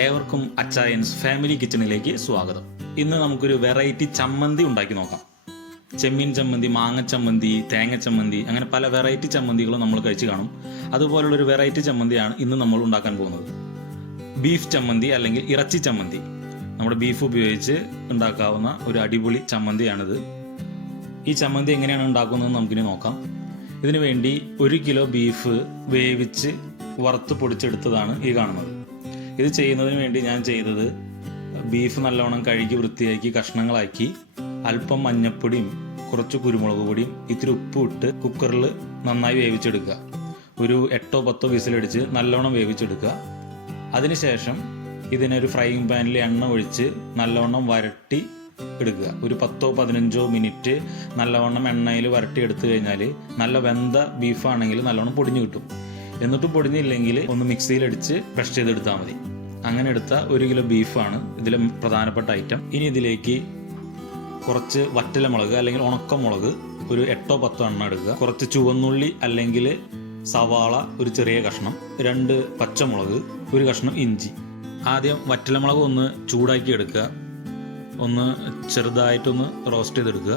ഏവർക്കും അച്ചായൻസ് ഫാമിലി കിച്ചണിലേക്ക് സ്വാഗതം. ഇന്ന് നമുക്കൊരു വെറൈറ്റി ചമ്മന്തി ഉണ്ടാക്കി നോക്കാം. ചെമ്മീൻ ചമ്മന്തി, മാങ്ങ ചമ്മന്തി, തേങ്ങ ചമ്മന്തി, അങ്ങനെ പല വെറൈറ്റി ചമ്മന്തികളും നമ്മൾ കഴിച്ച് കാണും. അതുപോലുള്ളൊരു വെറൈറ്റി ചമ്മന്തിയാണ് ഇന്ന് നമ്മൾ ഉണ്ടാക്കാൻ പോകുന്നത്. ബീഫ് ചമ്മന്തി അല്ലെങ്കിൽ ഇറച്ചി ചമ്മന്തി. നമ്മുടെ ബീഫ് ഉപയോഗിച്ച് ഉണ്ടാക്കാവുന്ന ഒരു അടിപൊളി ചമ്മന്തിയാണിത്. ഈ ചമ്മന്തി എങ്ങനെയാണ് ഉണ്ടാക്കുന്നതെന്ന് നമുക്കിനി നോക്കാം. ഇതിനു വേണ്ടി 1 കിലോ ബീഫ് വേവിച്ച് വറുത്ത് പൊടിച്ചെടുത്തതാണ് ഈ കാണുന്നത്. ഇത് ചെയ്യുന്നതിന് വേണ്ടി ഞാൻ ചെയ്തത്, ബീഫ് നല്ലവണ്ണം കഴുകി വൃത്തിയാക്കി കഷ്ണങ്ങളാക്കി അല്പം മഞ്ഞപ്പൊടിയും കുറച്ച് കുരുമുളക് പൊടിയും ഇത്തിരി ഉപ്പും ഇട്ട് കുക്കറിൽ നന്നായി വേവിച്ചെടുക്കുക. ഒരു 8-10 വിസിലടിച്ച് നല്ലവണ്ണം വേവിച്ചെടുക്കുക. അതിനുശേഷം ഇതിനൊരു ഫ്രൈയിങ് പാനിൽ എണ്ണ ഒഴിച്ച് നല്ലവണ്ണം വരട്ടി എടുക്കുക. ഒരു 10-15 മിനിറ്റ് നല്ലവണ്ണം എണ്ണയിൽ വരട്ടി എടുത്തു കഴിഞ്ഞാൽ നല്ല വെന്ത ബീഫാണെങ്കിൽ നല്ലവണ്ണം പൊടിഞ്ഞു കിട്ടും. എന്നിട്ടും പൊടിഞ്ഞില്ലെങ്കിൽ ഒന്ന് മിക്സിയിലടിച്ച് ക്രഷ് ചെയ്തെടുത്താൽ മതി. അങ്ങനെ എടുത്ത 1 കിലോ ബീഫാണ് ഇതിലെ പ്രധാനപ്പെട്ട ഐറ്റം. ഇനി ഇതിലേക്ക് കുറച്ച് വറ്റലമുളക് അല്ലെങ്കിൽ ഉണക്കമുളക് ഒരു 8-10 എണ്ണം എടുക്കുക. കുറച്ച് ചുവന്നുള്ളി അല്ലെങ്കിൽ സവാള ഒരു ചെറിയ കഷ്ണം, 2 പച്ചമുളക്, 1 കഷ്ണം ഇഞ്ചി. ആദ്യം വറ്റലമുളക് ഒന്ന് ചൂടാക്കി എടുക്കുക. ഒന്ന് ചെറുതായിട്ടൊന്ന് റോസ്റ്റ് ചെയ്തെടുക്കുക.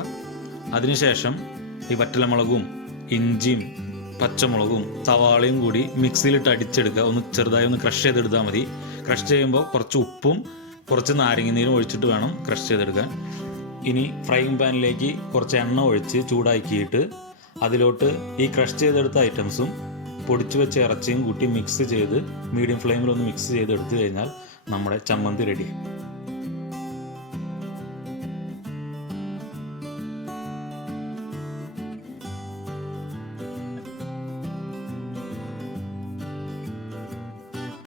അതിനുശേഷം ഈ വറ്റലമുളകും ഇഞ്ചിയും പച്ചമുളകും സവാളയും കൂടി മിക്സിയിലിട്ട് അടിച്ചെടുക്കുക. ഒന്ന് ചെറുതായി ഒന്ന് ക്രഷ് ചെയ്തെടുത്താൽ മതി. ക്രഷ് ചെയ്യുമ്പോൾ കുറച്ച് ഉപ്പും കുറച്ച് നാരങ്ങനീരും ഒഴിച്ചിട്ട് വേണം ക്രഷ് ചെയ്തെടുക്കാൻ. ഇനി ഫ്രൈയിങ് പാനിലേക്ക് കുറച്ച് എണ്ണ ഒഴിച്ച് ചൂടാക്കിയിട്ട് അതിലോട്ട് ഈ ക്രഷ് ചെയ്തെടുത്ത ഐറ്റംസും പൊടിച്ചു വെച്ച ഇറച്ചിയും കൂട്ടി മിക്സ് ചെയ്ത് മീഡിയം ഫ്ലെയിമിൽ ഒന്ന് മിക്സ് ചെയ്തെടുത്തു കഴിഞ്ഞാൽ നമ്മുടെ ചമ്മന്തി റെഡി.